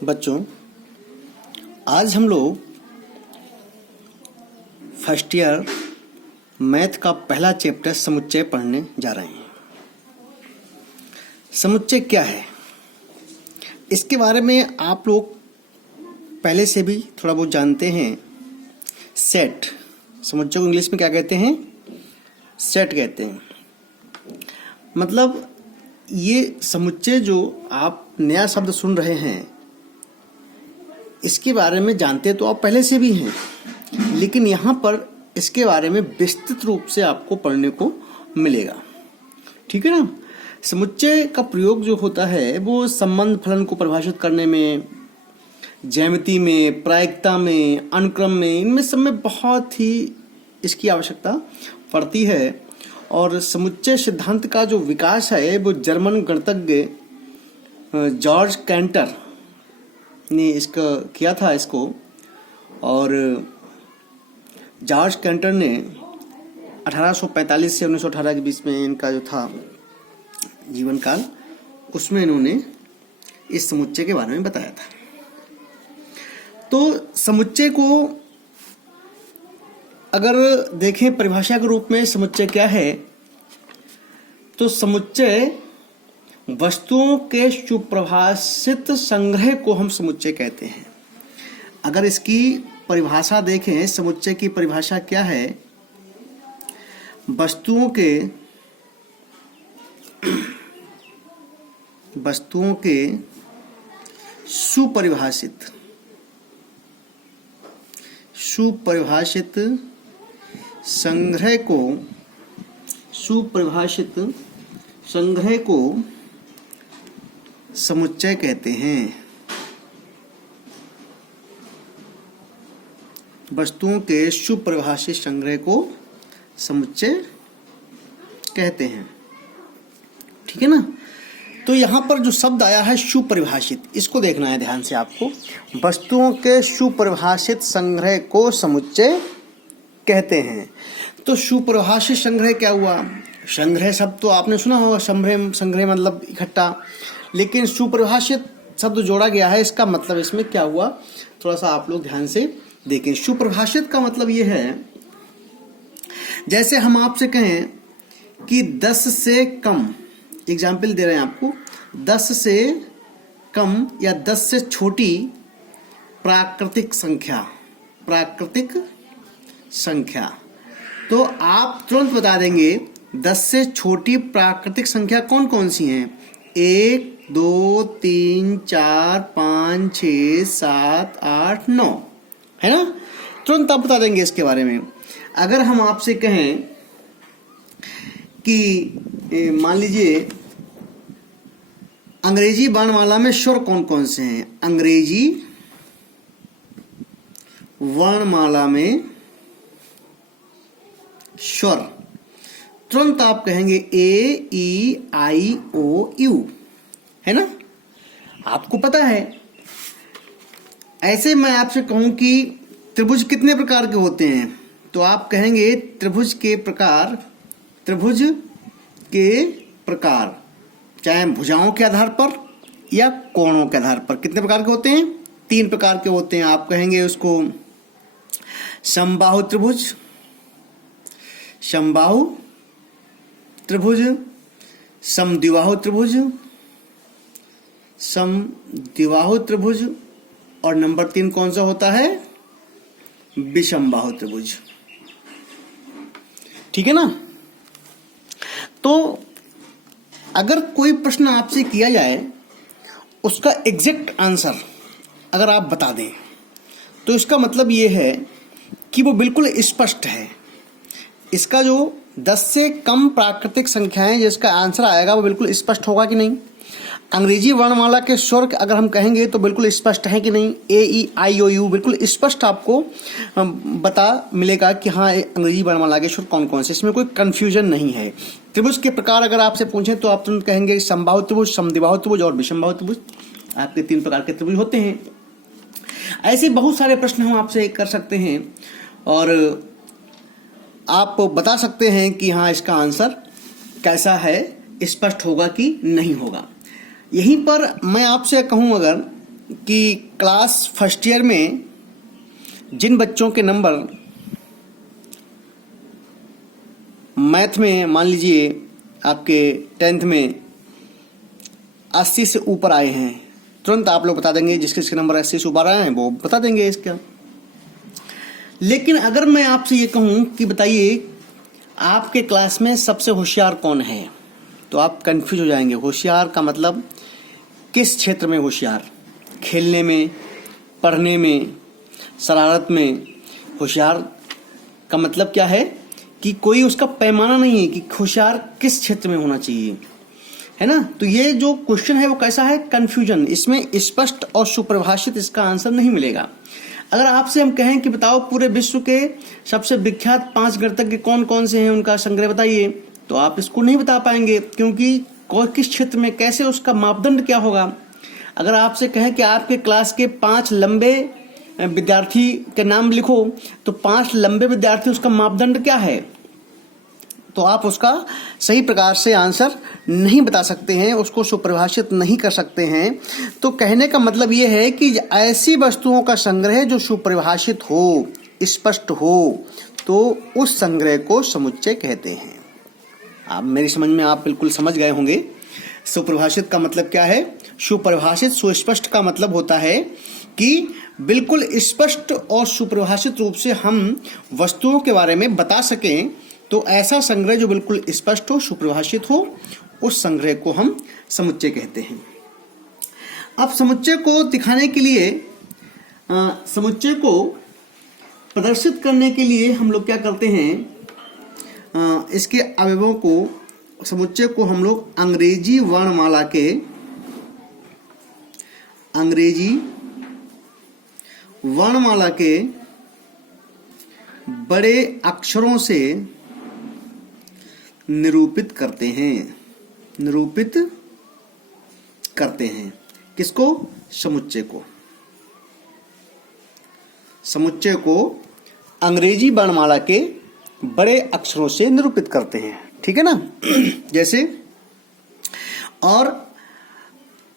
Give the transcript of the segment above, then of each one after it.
बच्चों, आज हम लोग फर्स्ट ईयर मैथ का पहला चैप्टर समुच्चय पढ़ने जा रहे हैं। समुच्चय क्या है, इसके बारे में आप लोग पहले से भी थोड़ा बहुत जानते हैं। सेट, समुच्चय को इंग्लिश में क्या कहते हैं? सेट कहते हैं। मतलब ये समुच्चय जो आप नया शब्द सुन रहे हैं, इसके बारे में जानते तो आप पहले से भी हैं, लेकिन यहाँ पर इसके बारे में विस्तृत रूप से आपको पढ़ने को मिलेगा। ठीक है ना। समुच्चय का प्रयोग जो होता है वो संबंध फलन को परिभाषित करने में, ज्यामिति में, प्रायिकता में, अनुक्रम में, इनमें सब में बहुत ही इसकी आवश्यकता पड़ती है। और समुच्चय सिद्धांत का जो विकास है वो जर्मन गणितज्ञ जॉर्ज कैंटर ने इसका किया था इसको। और जॉर्ज कैंटर ने 1845 से 1918 के बीच में इनका जो था जीवन काल, उसमें इन्होंने इस समुच्चय के बारे में बताया था। तो समुच्चय को अगर देखें परिभाषा के रूप में समुच्चय क्या है, तो समुच्चय वस्तुओं के सुप्रभाषित संग्रह को हम समुच्चय कहते हैं। अगर इसकी परिभाषा देखें, समुच्चय की परिभाषा क्या है? वस्तुओं के सुपरिभाषित संग्रह को समुच्चय कहते हैं। वस्तुओं के सुपरिभाषित संग्रह को समुच्चय कहते हैं। ठीक है ना। तो यहाँ पर जो शब्द आया है सुपरिभाषित, इसको देखना है ध्यान से आपको। वस्तुओं के सुपरिभाषित संग्रह को समुच्चय कहते हैं। तो सुपरिभाषित संग्रह क्या हुआ? संग्रह शब्द तो आपने सुना होगा, संग्रह मतलब इकट्ठा, लेकिन सुपरिभाषित शब्द जोड़ा गया है। इसका मतलब इसमें क्या हुआ, थोड़ा सा आप लोग ध्यान से देखें। सुपरिभाषित का मतलब ये है, जैसे हम आपसे कहें कि 10 से कम, एग्जाम्पल दे रहे हैं आपको, 10 से कम या 10 से छोटी प्राकृतिक संख्या, तो आप तुरंत बता देंगे 10 से छोटी प्राकृतिक संख्या कौन कौन सी हैं? 1, 2, 3, 4, 5, 6, 7, 8, 9, है ना। तुरंत आप बता देंगे इसके बारे में। अगर हम आपसे कहें कि मान लीजिए अंग्रेजी वर्णमाला में स्वर कौन कौन से हैं? अंग्रेजी वर्णमाला में स्वर, तुरंत आप कहेंगे A, E, I, O, U, है ना। आपको पता है। ऐसे मैं आपसे कहूं कि त्रिभुज कितने प्रकार के होते हैं, तो आप कहेंगे त्रिभुज के प्रकार, चाहे भुजाओं के आधार पर या कोणों के आधार पर। कितने प्रकार के होते हैं? 3 प्रकार के होते हैं। आप कहेंगे उसको समबाहु त्रिभुज, समद्विबाहु त्रिभुज, और नंबर 3 कौन सा होता है? विषमबाहु त्रिभुज। ठीक है ना। तो अगर कोई प्रश्न आपसे किया जाए, उसका एग्जैक्ट आंसर अगर आप बता दें, तो इसका मतलब ये है कि वो बिल्कुल स्पष्ट है। इसका जो 10 से कम प्राकृतिक संख्याएं जिसका आंसर आएगा वो बिल्कुल स्पष्ट होगा कि नहीं। अंग्रेजी वर्णमाला के स्वर अगर हम कहेंगे तो बिल्कुल स्पष्ट है कि नहीं। A, E, I, O, U बिल्कुल स्पष्ट आपको बता मिलेगा कि हाँ अंग्रेजी वर्णमाला के स्वर कौन कौन से, इसमें कोई कंफ्यूजन नहीं है। त्रिभुज के प्रकार अगर आपसे पूछें तो आप तुरंत कहेंगे समबाहु त्रिभुज, समद्विबाहु त्रिभुज और विषमबाहु त्रिभुज। आपके 3 प्रकार के त्रिभुज होते हैं। ऐसे बहुत सारे प्रश्न हम आपसे कर सकते हैं और आप बता सकते हैं कि हाँ इसका आंसर कैसा है, स्पष्ट होगा कि नहीं होगा। यहीं पर मैं आपसे कहूं अगर कि क्लास फर्स्ट ईयर में जिन बच्चों के नंबर मैथ में मान लीजिए आपके 10th में 80 से ऊपर आए हैं, तुरंत आप लोग बता देंगे जिसके जिसके नंबर 80 से ऊपर आए हैं वो बता देंगे इसका। लेकिन अगर मैं आपसे ये कहूँ कि बताइए आपके क्लास में सबसे होशियार कौन है, तो आप कंफ्यूज हो जाएंगे। होशियार का मतलब किस क्षेत्र में होशियार? खेलने में, पढ़ने में, शरारत में? होशियार का मतलब क्या है कि कोई उसका पैमाना नहीं है कि होशियार किस क्षेत्र में होना चाहिए, है ना। तो ये जो क्वेश्चन है वो कैसा है? कंफ्यूजन। इसमें स्पष्ट और सुपरिभाषित इसका आंसर नहीं मिलेगा। अगर आपसे हम कहें कि बताओ पूरे विश्व के सबसे विख्यात 5 गणितज्ञ कौन कौन से हैं, उनका संग्रह बताइए, तो आप इसको नहीं बता पाएंगे, क्योंकि किस क्षेत्र में, कैसे, उसका मापदंड क्या होगा। अगर आपसे कहें कि आपके क्लास के 5 लंबे विद्यार्थी के नाम लिखो, तो 5 लंबे विद्यार्थी उसका मापदंड क्या है, तो आप उसका सही प्रकार से आंसर नहीं बता सकते हैं, उसको सुपरिभाषित नहीं कर सकते हैं। तो कहने का मतलब ये है कि ऐसी वस्तुओं का संग्रह जो सुपरिभाषित हो, स्पष्ट हो, तो उस संग्रह को समुच्चय कहते हैं। आप मेरी समझ में आप बिल्कुल समझ गए होंगे। सुपरिभाषित का मतलब क्या है? सुपरिभाषित, सुस्पष्ट का मतलब होता है कि बिल्कुल स्पष्ट और सुपरिभाषित रूप से हम वस्तुओं के बारे में बता सकें। तो ऐसा संग्रह जो बिल्कुल स्पष्ट हो, सुपरिभाषित हो, उस संग्रह को हम समुच्चय कहते हैं। अब समुच्चय को दिखाने के लिए, समुच्चय को प्रदर्शित करने के लिए हम लोग क्या करते हैं, इसके अवयवों को, समुच्चय को हम लोग अंग्रेजी वर्णमाला के बड़े अक्षरों से निरूपित करते हैं। किसको? समुच्चय को। समुच्चय को अंग्रेजी वर्णमाला के बड़े अक्षरों से निरूपित करते हैं, ठीक है ना। जैसे, और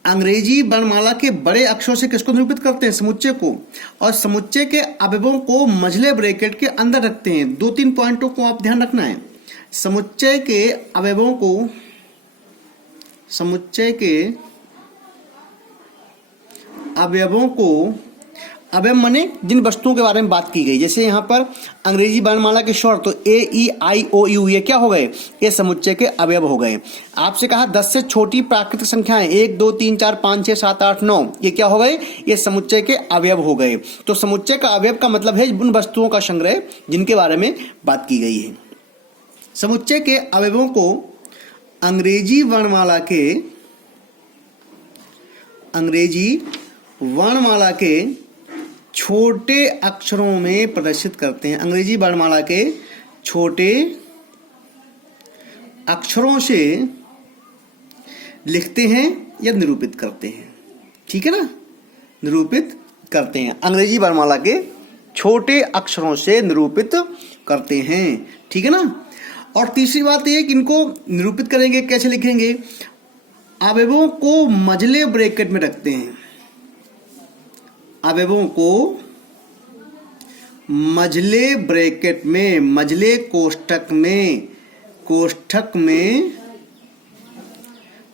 अंग्रेजी वर्णमाला के बड़े अक्षरों से किसको निरूपित करते हैं? समुच्चय को। और समुच्चय के अवयवों को मझले ब्रैकेट के अंदर रखते हैं। 2-3 पॉइंटों को आप ध्यान रखना है। समुच्चय के अवयवों को, अवयव माने जिन वस्तुओं के बारे में बात की गई। जैसे यहाँ पर अंग्रेजी वर्णमाला के स्वर, तो ए, ई, आई, ओ, यू, ये क्या हो गए? ये समुच्चय के अवयव हो गए। आपसे कहा 10 से छोटी प्राकृतिक संख्याएं 1, 2, 3, 4, 5, 6, 7, 8, 9, ये क्या हो गए? ये समुच्चय के अवयव हो गए। तो समुच्चय का अवयव का मतलब है उन वस्तुओं का संग्रह जिनके बारे में बात की गई है। समुच्चय के अवयवों को अंग्रेजी वर्णमाला के छोटे अक्षरों में प्रदर्शित करते हैं। अंग्रेजी वर्णमाला के छोटे अक्षरों से लिखते हैं या निरूपित करते हैं, ठीक है ना। निरूपित करते हैं, अंग्रेजी वर्णमाला के छोटे अक्षरों से निरूपित करते हैं, ठीक है ना। और तीसरी बात यह कि इनको निरूपित करेंगे, कैसे लिखेंगे? अवयवों को मझले ब्रैकेट में रखते हैं। अवयवों को मझले ब्रैकेट में, मझले कोष्ठक में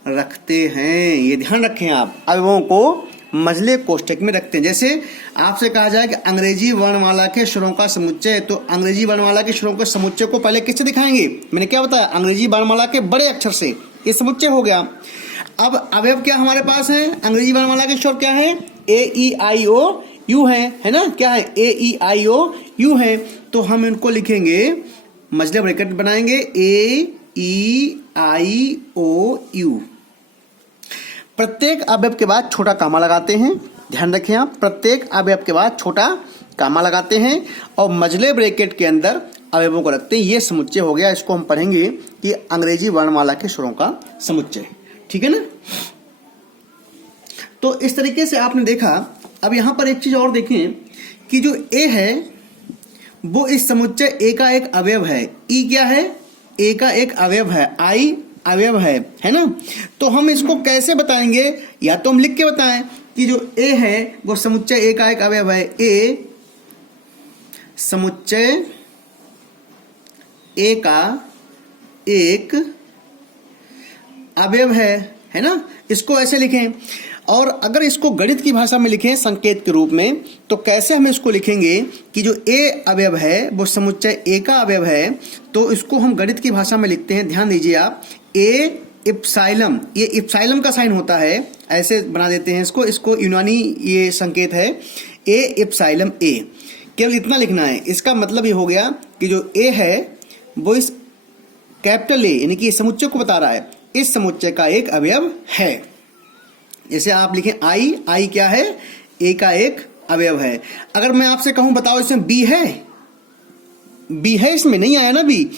रखते हैं। ये ध्यान रखें आप, अवयवों को मझले कोष्ठक में रखते हैं। जैसे आपसे कहा जाए कि अंग्रेजी वर्णमाला के स्वरों का समुच्चय, तो अंग्रेजी वर्णमाला के स्वरों के समुच्चय को पहले किससे दिखाएंगे? मैंने क्या बताया? अंग्रेजी वर्णमाला के बड़े अक्षर से, ये समुच्चय हो गया। अब अवयव क्या हमारे पास है? अंग्रेजी वर्णमाला के स्वर क्या है? ए, ई, आई, ओ, यू है ना। क्या है? ए, ई, आई, ओ, यू है। तो हम इनको लिखेंगे, मझले ब्रैकेट बनाएंगे, ए, ई, आई, ओ, यू। प्रत्येक अवयव के बाद छोटा कामा लगाते हैं। ध्यान रखें आप, प्रत्येक अवयव के बाद छोटा कामा लगाते हैं और मझले ब्रैकेट के अंदर अवयवों को रखते हैं। ये समुच्चय हो गया। इसको हम पढ़ेंगे कि अंग्रेजी वर्णमाला के स्वरों का समुच्चय, ठीक है ना। तो इस तरीके से आपने देखा। अब यहां पर एक चीज और देखें कि जो ए है वो इस समुच्चय ए का एक अवयव है। ई क्या है? ए का एक अवयव है। आई अवयव है ना। तो हम इसको कैसे बताएंगे? या तो हम लिख के बताएं, कि जो ए है वो समुच्चय ए का एक अवयव है। ए समुच्चय ए का एक अवयव है ना। इसको ऐसे लिखें। और अगर इसको गणित की भाषा में लिखें संकेत के रूप में, तो कैसे हम इसको लिखेंगे कि जो ए अवयव है वो समुच्चय ए का अवयव है, तो इसको हम गणित की भाषा में लिखते हैं। ध्यान दीजिए आप, ए इप्साइलम, ये इप्साइलम का साइन होता है, ऐसे बना देते हैं इसको यूनानी ये संकेत है, ए इप्साइलम ए। केवल इतना लिखना है। इसका मतलब ये हो गया कि जो ए है वो इस कैपिटल ए यानी कि समुच्चय को बता रहा है, इस समुच्चय का एक अवयव है। जैसे आप लिखें आई क्या है, ए का एक अवयव है। अगर मैं आपसे कहूं बताओ इसमें बी है, बी है, इसमें नहीं आया ना बी,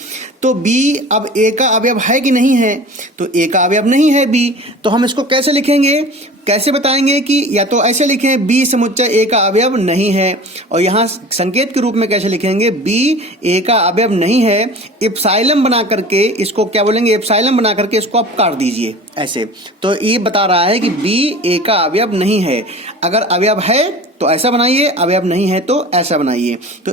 तो बी अब ए का अवयव है कि नहीं है, तो ए का अवयव नहीं है बी, तो हम इसको कैसे लिखेंगे, कैसे बताएंगे कि या तो ऐसे लिखें बी समुच्चय ए का अवयव नहीं है, और यहां संकेत के रूप में कैसे लिखेंगे बी ए का अवयव नहीं है, इप्साइलम बना करके इसको क्या बोलेंगे, इप्साइलम बना करके इसको आप काट दीजिए ऐसे। तो ये बता रहा है कि बी ए का अवयव नहीं है। अगर अवयव है तो ऐसा बनाइए, अवयव नहीं है तो ऐसा बनाइए। तो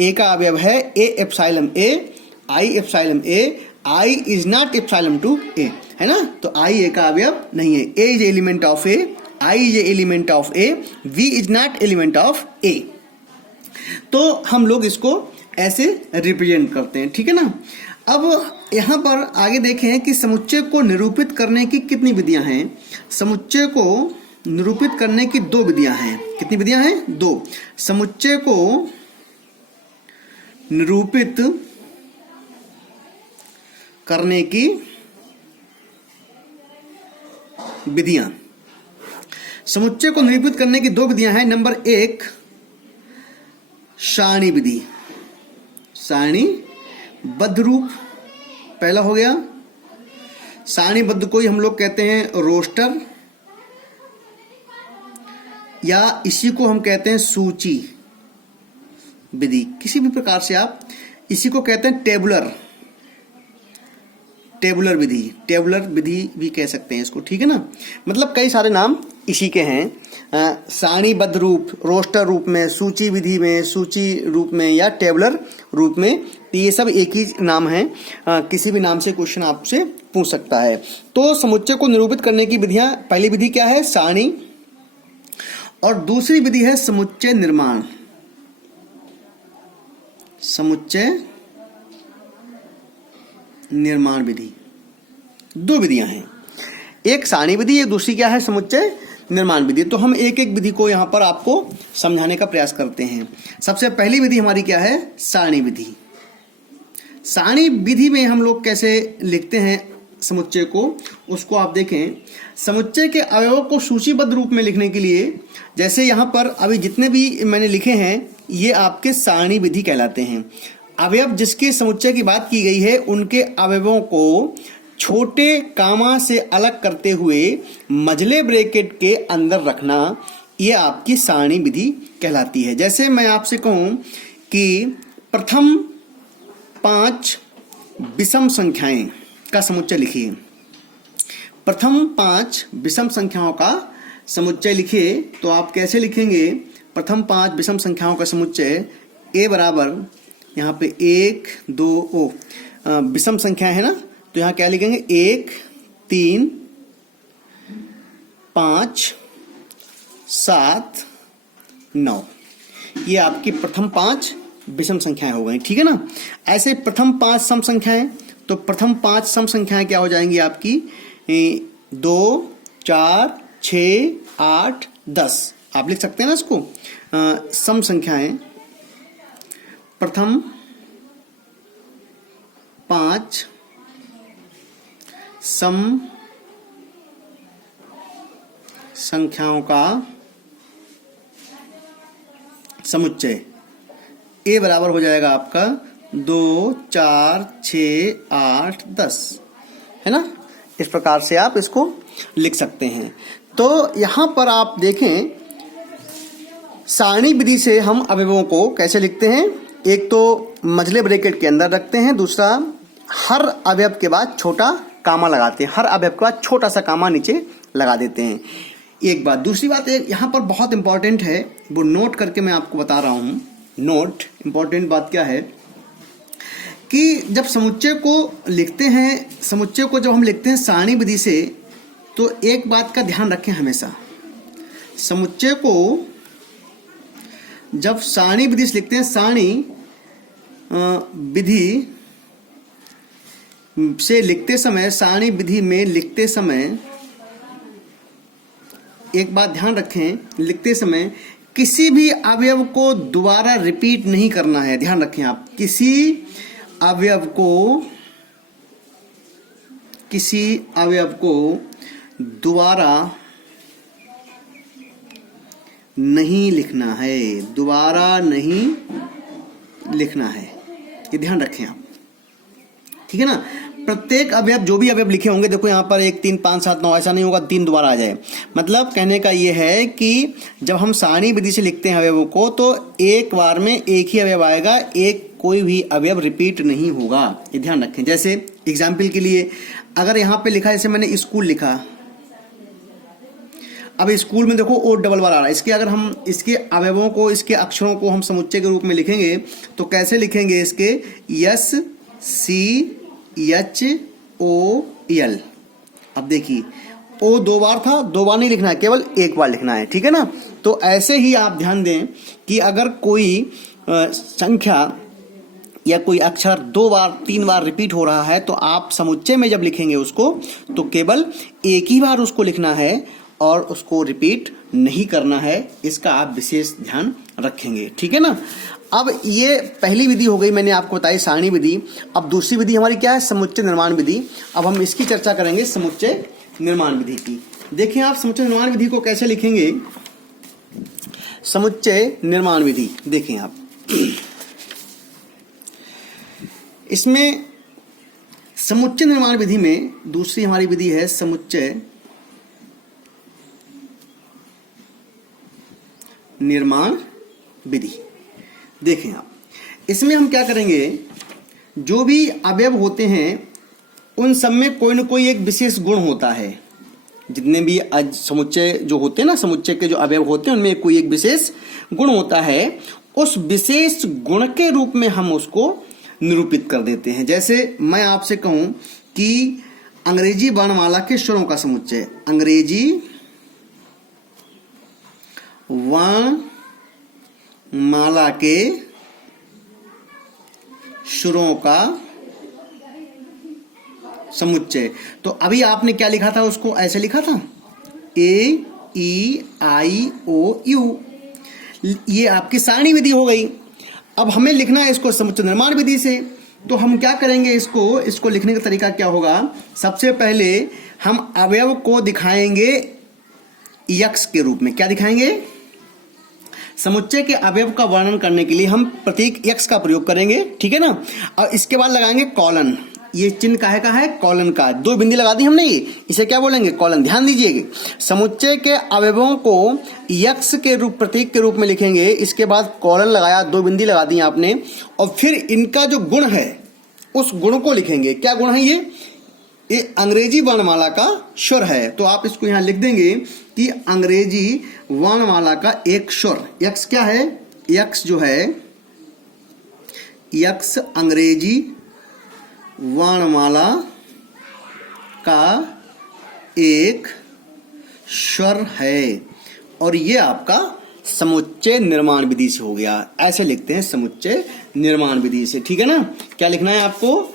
ए का अवयव है, A epsilon A, I epsilon A, I is not epsilon to A, है ना। तो आई ए का अवयव नहीं है। A is element of A, I is element of A, V is not element of A. तो हम लोग इसको ऐसे रिप्रेजेंट करते हैं, ठीक है ना। अब यहां पर आगे देखें कि समुच्चय को निरूपित करने की कितनी विधियां हैं। समुच्चय को निरूपित करने की दो विधियां हैं। कितनी विधियां हैं? दो। समुच्चय को निरूपित करने की विधियां, समुच्चय को निरूपित करने की दो विधियां हैं। नंबर एक, सारणी विधि, सारणीबद्ध रूप, पहला हो गया। सारणीबद्ध को ही हम लोग कहते हैं रोस्टर, या इसी को हम कहते हैं सूची विधि। किसी भी प्रकार से आप इसी को कहते हैं टेबुलर विधि, टेबुलर विधि भी कह सकते हैं इसको, ठीक है ना। मतलब कई सारे नाम इसी के हैं। सारणीबद्ध रूप, रोस्टर रूप में, सूची विधि में, सूची रूप में, या टेबुलर रूप में, तो ये सब एक ही नाम है। किसी भी नाम से क्वेश्चन आपसे पूछ सकता है। तो समुच्चय को निरूपित करने की विधियां, पहली विधि क्या है, सारणी, और दूसरी विधि है समुच्चय निर्माण। समुच्चय निर्माण विधि, दो विधियां हैं, एक सारणी विधि, एक दूसरी क्या है, समुच्चय निर्माण विधि। तो हम एक एक विधि को यहां पर आपको समझाने का प्रयास करते हैं। सबसे पहली विधि हमारी क्या है, सारणी विधि। सारणी विधि में हम लोग कैसे लिखते हैं समुच्चय को, उसको आप देखें। समुच्चय के अवयवों को सूचीबद्ध रूप में लिखने के लिए, जैसे यहां पर अभी जितने भी मैंने लिखे हैं, ये आपके सारणी विधि कहलाते हैं। अवयव जिसके समुच्चय की बात की गई है, उनके अवयवों को छोटे कामा से अलग करते हुए मझले ब्रैकेट के अंदर रखना, ये आपकी सारणी विधि कहलाती है। जैसे मैं आपसे कहूं कि प्रथम 5 विषम संख्याएं का समुच्चय लिखिए, प्रथम 5 विषम संख्याओं का समुच्चय लिखिए, तो आप कैसे लिखेंगे, प्रथम 5 विषम संख्याओं का समुच्चय, ए बराबर यहाँ पे 1 2 विषम संख्या है ना, तो यहाँ क्या लिखेंगे, 1 3 5 7 9, ये आपकी प्रथम 5 विषम संख्याएं हो गई, ठीक है ना। ऐसे प्रथम 5 सम संख्याएं, तो प्रथम 5 सम संख्याएं क्या हो जाएंगी आपकी, 2 4 6 8 10, आप लिख सकते हैं ना इसको। सम संख्याएं, प्रथम 5 सम संख्याओं का समुच्चय, ए बराबर हो जाएगा आपका 2 4 6 8 10, है ना। इस प्रकार से आप इसको लिख सकते हैं। तो यहां पर आप देखें, सारणी विधि से हम अवयवों को कैसे लिखते हैं, एक तो मझले ब्रैकेट के अंदर रखते हैं, दूसरा हर अवयव के बाद छोटा कामा लगाते हैं, हर अवयव के बाद छोटा सा कामा नीचे लगा देते हैं। एक बात। दूसरी बात यहाँ पर बहुत इंपॉर्टेंट है, वो नोट करके मैं आपको बता रहा हूँ। नोट इंपॉर्टेंट बात क्या है कि जब समुच्चय को लिखते हैं, समुच्चय को जब हम लिखते हैं सारणी विधि से, तो एक बात का ध्यान रखें हमेशा, समुच्चय को जब सारणी विधि से लिखते हैं, सारणी विधि से लिखते समय, सारणी विधि में लिखते समय एक बात ध्यान रखें, लिखते समय किसी भी अवयव को दोबारा रिपीट नहीं करना है। ध्यान रखें आप, किसी अवयव को दोबारा नहीं लिखना है, दोबारा नहीं लिखना है, ये ध्यान रखें आप, ठीक है ना। प्रत्येक अवयव, जो भी अवयव लिखे होंगे, देखो यहाँ पर 1 3 5 7 9, ऐसा नहीं होगा 3 दोबारा आ जाए। मतलब कहने का ये है कि जब हम सारणी विधि से लिखते हैं अवयवों को, तो एक बार में एक ही अवयव आएगा, एक कोई भी अवयव रिपीट नहीं होगा, ये ध्यान रखें। जैसे एग्जाम्पल के लिए अगर यहाँ पे लिखा, जैसे मैंने स्कूल लिखा, अब स्कूल में देखो ओ डबल बार आ रहा है, इसके अगर हम इसके अवयवों को, इसके अक्षरों को हम समुच्चय के रूप में लिखेंगे तो कैसे लिखेंगे? इसके yes C H O L. अब देखिए ओ 2 बार था, 2 बार नहीं लिखना है, केवल 1 बार लिखना है, ठीक है ना। तो ऐसे ही आप ध्यान दें कि अगर कोई संख्या या कोई अक्षर 2 बार 3 बार रिपीट हो रहा है, तो आप समुच्चय में जब लिखेंगे उसको, तो केवल एक ही बार उसको लिखना है और उसको रिपीट नहीं करना है। इसका आप विशेष ध्यान रखेंगे, ठीक है ना। अब ये पहली विधि हो गई, मैंने आपको बताई सारणी विधि। अब दूसरी विधि हमारी क्या है? समुच्चय निर्माण विधि। अब हम इसकी चर्चा करेंगे, समुच्चय निर्माण विधि की। देखिए आप समुच्चय निर्माण विधि को कैसे लिखेंगे। समुच्चय निर्माण विधि देखें आप, इसमें समुच्चय निर्माण विधि में दूसरी हमारी विधि है समुच्चय निर्माण विधि। देखें आप, इसमें हम क्या करेंगे, जो भी अवयव होते हैं उन सब में कोई न कोई एक विशेष गुण होता है। जितने भी समुच्चय जो होते हैं ना, समुच्चय के जो अवयव होते हैं उनमें कोई एक विशेष गुण होता है। उस विशेष गुण के रूप में हम उसको निरूपित कर देते हैं। जैसे मैं आपसे कहूं कि अंग्रेजी वर्णमाला के स्वरों का समुच्चय, अंग्रेजी वर्णमाला के स्वरों का समुच्चय। तो अभी आपने क्या लिखा था, उसको ऐसे लिखा था ए ई आई ओ यू, ये आपकी सारणी विधि हो गई। अब हमें लिखना है इसको समुच्चय निर्माण विधि से। तो हम क्या करेंगे, इसको लिखने का तरीका क्या होगा। सबसे पहले हम अवयव को दिखाएंगे यक्स के रूप में। क्या दिखाएंगे? समुच्चय के अवयव का वर्णन करने के लिए हम प्रतीक यक्स का प्रयोग करेंगे, ठीक है ना। और इसके बाद लगाएंगे कॉलन। ये चिन्ह काहे का है? कॉलन का। 2 बिंदी लगा दी हमने, इसे क्या बोलेंगे? कॉलन। ध्यान दीजिएगा, समुच्चय के अवयवों को यक्स के रूप, प्रतीक के रूप में लिखेंगे। इसके बाद कॉलन लगाया, 2 बिंदी लगा दी आपने, और फिर इनका जो गुण है उस गुण को लिखेंगे। क्या गुण है ये अंग्रेजी वर्णमाला का स्वर है। तो आप इसको यहां लिख देंगे कि अंग्रेजी वर्णमाला का एक स्वर यक्स क्या है? यक्स जो है, यक्स अंग्रेजी वर्णमाला का एक स्वर है। और ये आपका समुच्चय निर्माण विधि से हो गया। ऐसे लिखते हैं समुच्चय निर्माण विधि से, ठीक है ना। क्या लिखना है आपको?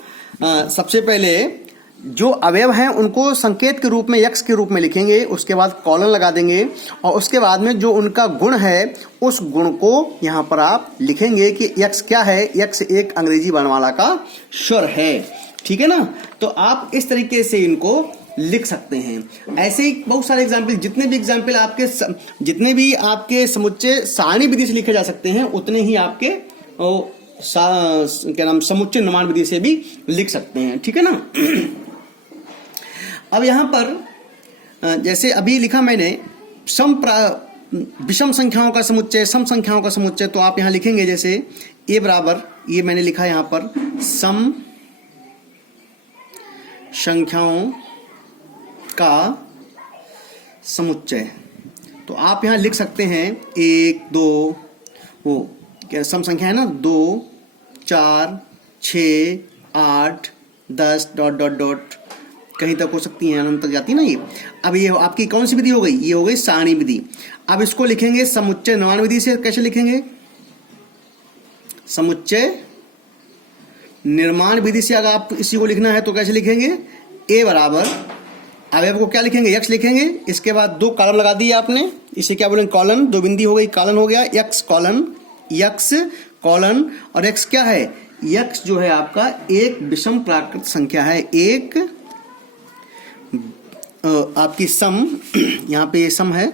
सबसे पहले जो अवयव हैं उनको संकेत के रूप में यक्स के रूप में लिखेंगे, उसके बाद कॉलन लगा देंगे, और उसके बाद में जो उनका गुण है उस गुण को यहाँ पर आप लिखेंगे कि यक्स क्या है? यक्स एक अंग्रेजी वर्णमाला का स्वर है, ठीक है ना। तो आप इस तरीके से इनको लिख सकते हैं। ऐसे ही बहुत सारे एग्जाम्पल, जितने भी आपके समुच्चय सारणी विधि से लिखे जा सकते हैं, उतने ही आपके क्या नाम समुच्चय निर्माण विधि से भी लिख सकते हैं, ठीक है ना। अब यहाँ पर जैसे अभी लिखा मैंने विषम संख्याओं का समुच्चय, सम संख्याओं का समुच्चय, तो आप यहाँ लिखेंगे जैसे ए बराबर, ये मैंने लिखा यहाँ पर सम संख्याओं का समुच्चय, तो आप यहाँ लिख सकते हैं 1 2, वो क्या सम संख्या है ना, 2 4 6 8 10 डॉट डॉट डॉट कहीं तक हो सकती है, अनंत तक जाती है ना ये। अब ये आपकी कौन सी विधि हो गई, ये हो गई सारणी विधि। अब इसको लिखेंगे समुच्चय निर्माण विधि से। कैसे लिखेंगे, समुच्चय निर्माण विधि से अगर आप इसी को लिखना है तो कैसे लिखेंगे, a बराबर अवयव को क्या लिखेंगे, x लिखेंगे, इसके बाद 2 कॉलम लगा दिए आपने, इसे क्या बोलेंगे कॉलन, 2 बिंदी हो गई, कॉलन हो गया, x कॉलन और x क्या है, x जो है आपका एक विषम प्राकृत संख्या है, एक आपकी सम, यहां पे सम है,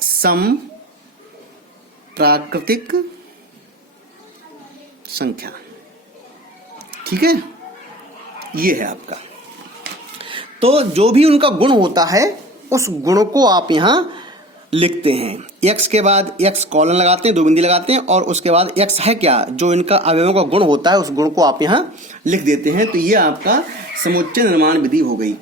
सम प्राकृतिक संख्या, ठीक है, ये है आपका। तो जो भी उनका गुण होता है उस गुण को आप यहां लिखते हैं, x के बाद x कॉलन लगाते हैं, 2 बिंदी लगाते हैं और उसके बाद x है क्या, जो इनका अवयवों का गुण होता है उस गुण को आप यहां लिख देते हैं। तो ये आपका समुच्चय निर्माण विधि हो गई।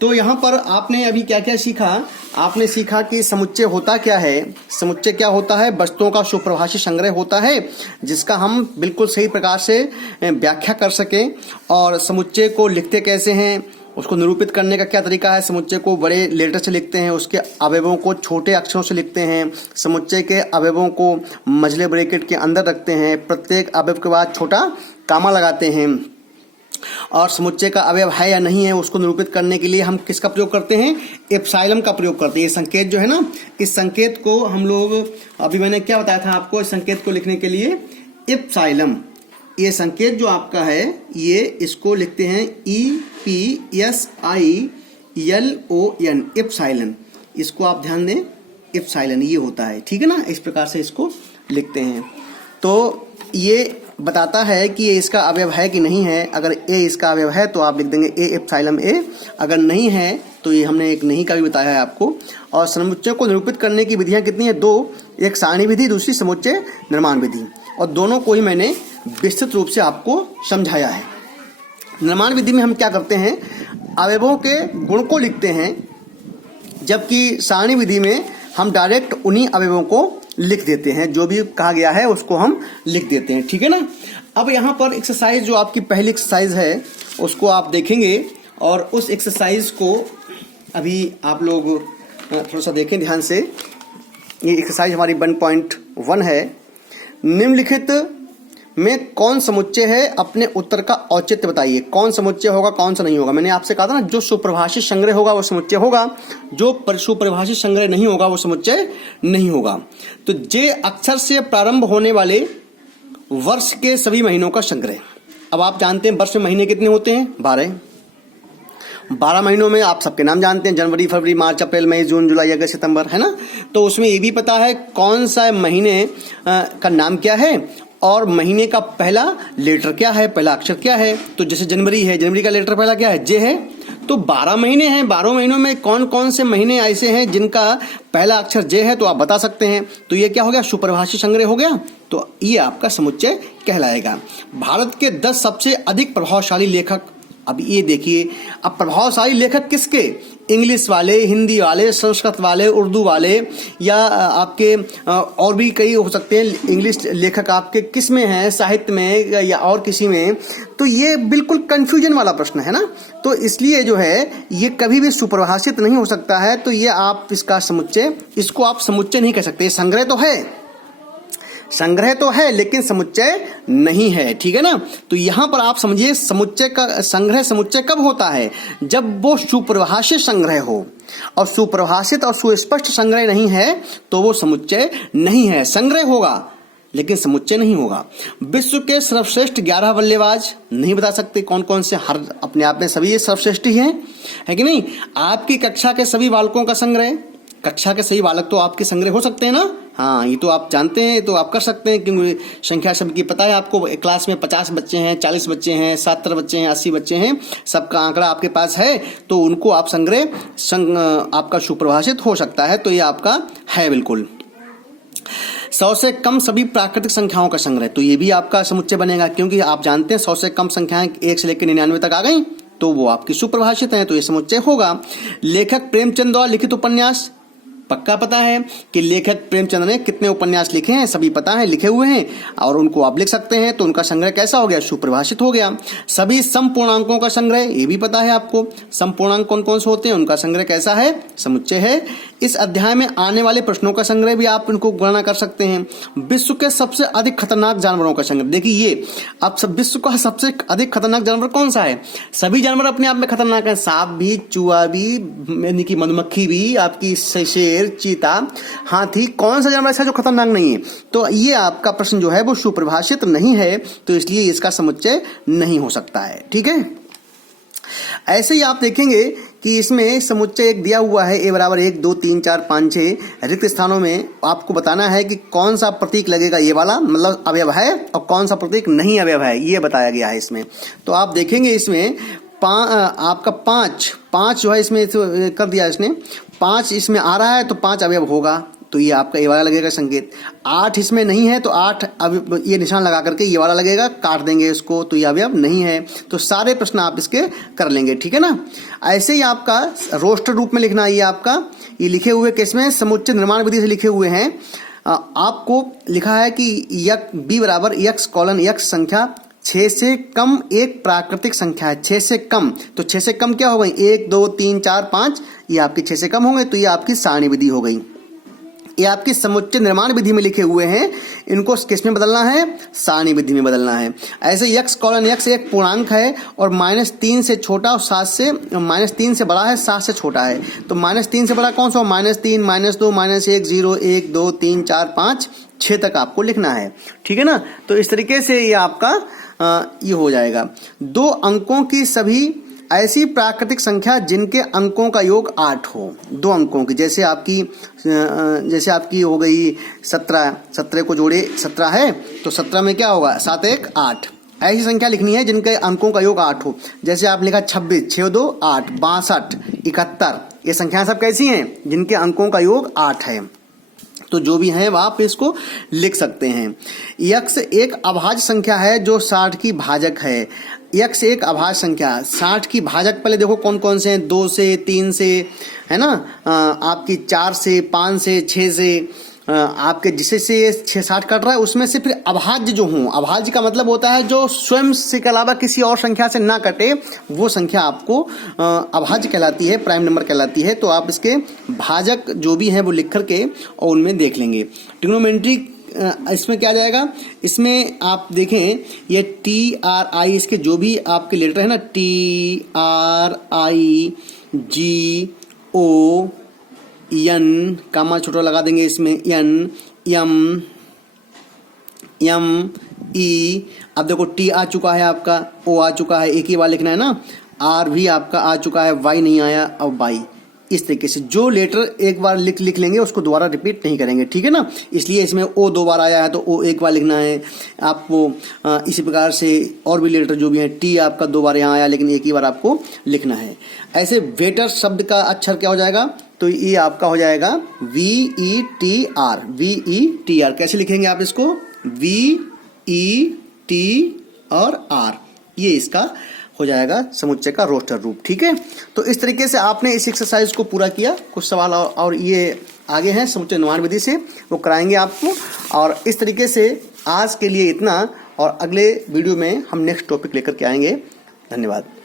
तो यहाँ पर आपने अभी क्या क्या सीखा, आपने सीखा कि समुच्चय होता क्या है। समुच्चय क्या होता है, वस्तुओं का सुपरिभाषित संग्रह होता है जिसका हम बिल्कुल सही प्रकार से व्याख्या कर सकें। और समुच्चय को लिखते कैसे हैं, उसको निरूपित करने का क्या तरीका है। समुच्चय को बड़े लेटर से लिखते हैं, उसके अवयवों को छोटे अक्षरों से लिखते हैं, समुच्चय के अवयवों को मझले ब्रैकेट के अंदर रखते हैं, प्रत्येक अवयव के बाद छोटा कामा लगाते हैं। और समुच्चय का अवयव है या नहीं है उसको निरूपित करने के लिए हम किसका प्रयोग करते हैं, एप्सिलॉन का प्रयोग करते हैं। ये संकेत जो है ना, इस संकेत को हम लोग, अभी मैंने क्या बताया था आपको, इस संकेत को लिखने के लिए एप्सिलॉन, ये संकेत जो आपका है ये इसको लिखते हैं EPSILON, एप्सिलॉन। इसको आप ध्यान दें, एप्सिलॉन ये होता है, ठीक है ना, इस प्रकार से इसको लिखते हैं। तो ये बताता है कि ये इसका अवयव है कि नहीं है। अगर a इसका अवयव है तो आप लिख देंगे a एप्सिलॉन a, अगर नहीं है तो ये हमने एक नहीं का भी बताया है आपको। और समुच्चय को निरूपित करने की विधियां कितनी है, 2, एक सारणी विधि, दूसरी समुच्चय निर्माण विधि, और दोनों को ही मैंने विस्तृत रूप से आपको समझाया है। निर्माण विधि में हम क्या करते हैं, अवयवों के गुण को लिखते हैं, जबकि सारणी विधि में हम डायरेक्ट उन्हीं अवयवों को लिख देते हैं, जो भी कहा गया है उसको हम लिख देते हैं, ठीक है ना। अब यहाँ पर एक्सरसाइज जो आपकी पहली एक्सरसाइज है उसको आप देखेंगे, और उस एक्सरसाइज को अभी आप लोग थोड़ा सा देखें ध्यान से। ये एक्सरसाइज हमारी 1.1 है। निम्नलिखित में कौन समुच्चय है, अपने उत्तर का औचित्य बताइए। कौन समुच्चय होगा, कौन सा नहीं होगा। मैंने आपसे कहा था ना, जो सुपरिभाषित संग्रह होगा वो समुच्चय होगा, जो सुपरिभाषित संग्रह नहीं होगा वो समुच्चय नहीं होगा। तो जे अक्षर से प्रारंभ होने वाले वर्ष के सभी महीनों का संग्रह। अब आप जानते हैं वर्ष में महीने कितने होते हैं, 12 महीनों में आप सबके नाम जानते हैं, जनवरी, फरवरी, मार्च, अप्रैल, मई, जून, जुलाई, अगस्त, सितंबर, है ना। तो उसमें ये भी पता है कौन सा महीने का नाम क्या है और महीने का पहला लेटर क्या है, पहला अक्षर क्या है। तो जैसे जनवरी है, जनवरी का लेटर पहला क्या है, जे है। तो 12 महीने हैं, 12 महीनों में कौन कौन से महीने ऐसे हैं जिनका पहला अक्षर जे है, तो आप बता सकते हैं। तो ये क्या हो गया, सुपरिभाषित संग्रह हो गया। तो ये आपका समुच्चय कहलाएगा। भारत के 10 सबसे अधिक प्रभावशाली लेखक। अब ये देखिए, अब प्रभावशाली लेखक किसके, इंग्लिश वाले, हिंदी वाले, संस्कृत वाले, उर्दू वाले, या आपके और भी कई हो सकते हैं इंग्लिश लेखक आपके किस में हैं, साहित्य में या और किसी में। तो ये बिल्कुल कंफ्यूजन वाला प्रश्न है ना। तो इसलिए जो है ये कभी भी सुपरिभाषित नहीं हो सकता है। तो ये आप इसका समुच्चय, इसको आप समुच्चय नहीं कह सकते। संग्रह तो है, संग्रह तो है लेकिन समुच्चय नहीं है, ठीक है ना। तो यहां पर आप समझिए, समुच्चय का संग्रह, समुच्चय कब होता है, जब वो सुपरिभाषित संग्रह हो। और सुपरिभाषित और सुस्पष्ट संग्रह नहीं है तो वो समुच्चय नहीं है। संग्रह होगा लेकिन समुच्चय नहीं होगा। विश्व के सर्वश्रेष्ठ 11 बल्लेबाज नहीं बता सकते कौन कौन से, हर अपने आप में सभी ये सर्वश्रेष्ठ ही हैं, है कि नहीं। आपकी कक्षा के सभी बालकों का संग्रह, कक्षा के सही बालक तो आपके संग्रह हो सकते हैं ना। हाँ, ये तो आप जानते हैं, तो आप कर सकते हैं, क्योंकि संख्या सबकी पता है आपको। क्लास में 50 बच्चे हैं, 40 बच्चे हैं, 70 बच्चे हैं, 80 बच्चे हैं, सबका आंकड़ा आपके पास है। तो उनको आप संग्रह आपका सुपरिभाषित हो सकता है। तो ये आपका है बिल्कुल। 100 से कम सभी प्राकृतिक संख्याओं का संग्रह, तो ये भी आपका समुच्चय बनेगा, क्योंकि आप जानते हैं 100 से कम संख्याएं 1 से लेकर 99 तक आ गई तो वो आपकी सुपरिभाषित हैं, तो ये समुच्चय होगा। लेखक प्रेमचंद द्वारा लिखित उपन्यास, पक्का पता है कि लेखक प्रेमचंद ने कितने उपन्यास लिखे हैं, सभी पता है, लिखे हुए हैं और उनको आप लिख सकते हैं। तो उनका संग्रह कैसा हो गया, सुपरिभाषित हो गया। सभी समपूर्णांकों का संग्रह, ये भी पता है आपको, समपूर्णांक कौन कौन से होते हैं, उनका संग्रह कैसा है, समुच्चय है। इस अध्याय में आने वाले प्रश्नों का संग्रह भी आप इनको गणना कर सकते हैं। विश्व के सबसे अधिक खतरनाक जानवरों का संग्रह, देखिए ये आप सब, विश्व का सबसे अधिक खतरनाक जानवर कौन सा है, सभी जानवर अपने आप में खतरनाक है, सांप भी, चूहा भी, यानी कि मधुमक्खी भी, आपकी शेर, चीता, हाथी, कौन सा जानवर ऐसा जो खतरनाक नहीं है। तो ये आपका प्रश्न जो है वो सुपरिभाषित नहीं है, तो इसलिए इसका समुच्चय नहीं हो सकता है। ठीक है, ऐसे ही आप देखेंगे कि इसमें समुच्चय एक दिया हुआ है, ए बराबर 1 2 3 4 5 6 रिक्त स्थानों में आपको बताना है कि कौन सा प्रतीक लगेगा, ये वाला मतलब अवयव है, और कौन सा प्रतीक नहीं अवयव है, ये बताया गया है इसमें। तो आप देखेंगे इसमें आपका पाँच जो है इसमें कर दिया इसने, 5 इसमें आ रहा है तो 5 अवयव होगा, तो ये आपका ये वाला लगेगा संकेत। 8 इसमें नहीं है तो 8 अब ये निशान लगा करके ये वाला लगेगा, काट देंगे इसको, तो ये अवयव नहीं है। तो सारे प्रश्न आप इसके कर लेंगे, ठीक है ना। ऐसे ही आपका रोस्टर रूप में लिखना, ये आपका ये लिखे हुए किसमें, समुच्चय निर्माण विधि से लिखे हुए हैं। आपको लिखा है कि बी बराबर यक्स कॉलन यक्स संख्या 6 से कम एक प्राकृतिक संख्या है, 6 से कम, तो 6 से कम क्या हो गई, 1 2 3 4 5, ये आपकी 6 से कम होंगे, तो ये आपकी सारणी विधि हो गई। ये आपकी समुच्चय निर्माण विधि में लिखे हुए हैं, इनको किस में बदलना है, सारणी विधि में बदलना है। ऐसे यक्स कॉलन यक्स एक पूर्णांक है और -3 से छोटा और 7 से -3 से बड़ा है, 7 से छोटा है, तो -3 से बड़ा कौन सा, -3 -2 -1 0 1 2 3 4 5 6 तक आपको लिखना है, ठीक है ना। तो इस तरीके से ये आपका ये हो जाएगा। 2 अंकों की सभी ऐसी प्राकृतिक संख्या जिनके अंकों का योग 8 हो, 2 अंकों की, जैसे आपकी हो गई 17 को जोड़े 17 है, तो 17 में क्या होगा, 7 1 8, ऐसी संख्या लिखनी है जिनके अंकों का योग 8 हो। जैसे आप लिखा 26 6 2 8 62 71, ये संख्याएं सब कैसी हैं, जिनके अंकों का योग 8 है। तो जो भी है आप इसको लिख सकते हैं। यक्स एक अभाज्य संख्या है जो 60 की भाजक है। यक्स एक अभाज्य संख्या, 60 की भाजक पहले देखो कौन कौन से हैं, 2 से 3 से, है ना, आपकी 4 से 5 से 6 से, आपके जिससे से 6-60 कट रहा है उसमें से फिर अभाज्य जो हों, अभाज्य का मतलब होता है जो स्वयं से के अलावा किसी और संख्या से ना कटे, वो संख्या आपको अभाज्य कहलाती है, प्राइम नंबर कहलाती है। तो आप इसके भाजक जो भी हैं वो लिख करके और उनमें देख लेंगे। ट्रिग्नोमेट्री इसमें क्या जाएगा, इसमें आप देखें ये TRI, इसके जो भी आपके लेटर है ना, TRIGON कामा छोटा लगा देंगे इसमें, N M E, अब देखो T आ चुका है आपका, O आ चुका है, एक ही बार लिखना है ना, R भी आपका आ चुका है, Y नहीं आया, अब Y। इस तरीके से जो लेटर एक बार लिख लेंगे उसको दोबारा रिपीट नहीं करेंगे, ठीक है ना। इसलिए इसमें O 2 बार आया है तो O एक बार लिखना है आपको। इसी प्रकार से और भी लेटर जो भी हैं, T आपका 2 बार यहाँ आया लेकिन एक ही बार आपको लिखना है। ऐसे वेटर शब्द का अक्षर क्या हो जाएगा, तो ये आपका हो जाएगा VETR, VETR कैसे लिखेंगे आप इसको, VET और R, ये इसका हो जाएगा समुच्चय का रोस्टर रूप, ठीक है। तो इस तरीके से आपने इस एक्सरसाइज को पूरा किया। कुछ सवाल और ये आगे हैं समुच्चय निर्माण विधि से, वो कराएंगे आपको। और इस तरीके से आज के लिए इतना, और अगले वीडियो में हम नेक्स्ट टॉपिक लेकर के आएंगे। धन्यवाद।